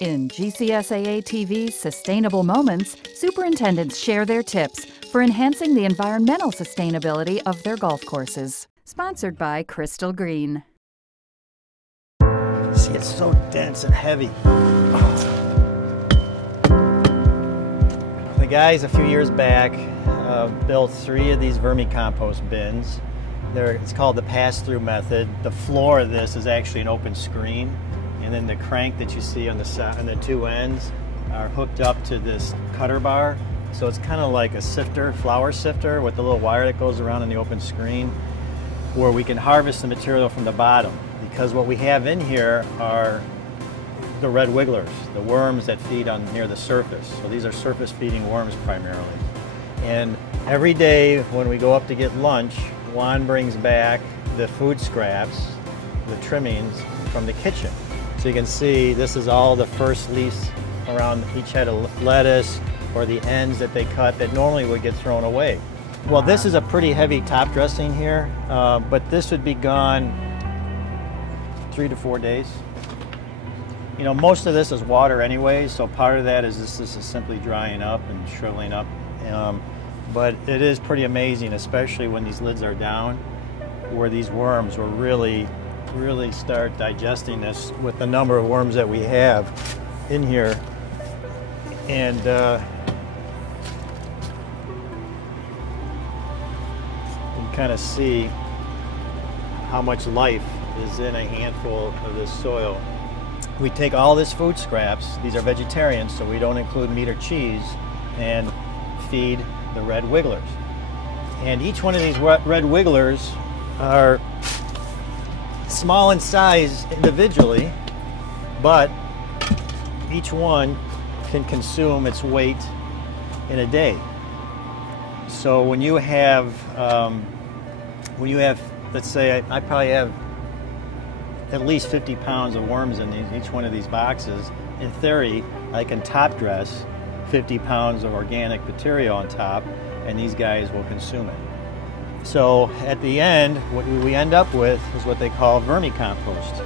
In GCSAATV's Sustainable Moments, superintendents share their tips for enhancing the environmental sustainability of their golf courses. Sponsored by Crystal Green. See, it's so dense and heavy. The guys a few years back built 3 of these vermicompost bins. It's called the pass-through method. The floor of this is actually an open screen, and then the crank that you see on the 2 ends are hooked up to this cutter bar. So it's kind of like a sifter, flour sifter, with the little wire that goes around in the open screen, where we can harvest the material from the bottom. Because what we have in here are the red wigglers, the worms that feed near the surface. So these are surface feeding worms primarily. And every day when we go up to get lunch, Juan brings back the food scraps, the trimmings from the kitchen. So you can see this is all the first leaves around each head of lettuce, or the ends that they cut that normally would get thrown away. Well, this is a pretty heavy top dressing here, but this would be gone 3 to 4 days. You know, most of this is water anyway, so part of that is this is simply drying up and shriveling up. But it is pretty amazing, especially when these lids are down, where these worms will really start digesting this with the number of worms that we have in here. And you can kind of see how much life is in a handful of this soil. We take all this food scraps, these are vegetarians, so we don't include meat or cheese, and feed the red wigglers. And each one of these red wigglers are small in size individually, but each one can consume its weight in a day. So when you have, let's say I probably have at least 50 pounds of worms in each one of these boxes. In theory, I can top dress 50 pounds of organic material on top, and these guys will consume it. So at the end, what we end up with is what they call vermicompost,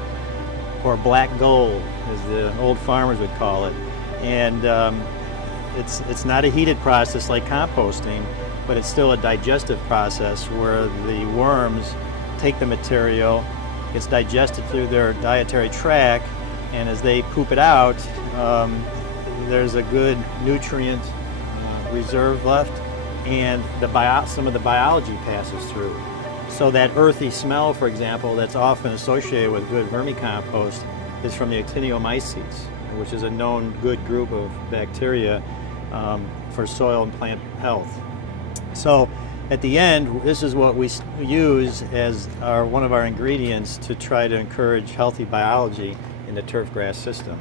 or black gold, as the old farmers would call it. And it's not a heated process like composting, but it's still a digestive process where the worms take the material, it's digested through their dietary tract, and as they poop it out, there's a good nutrient reserve left, and some of the biology passes through. So that earthy smell, for example, that's often associated with good vermicompost is from the actinomycetes, which is a known good group of bacteria for soil and plant health. So at the end, this is what we use as one of our ingredients to try to encourage healthy biology in the turf grass system.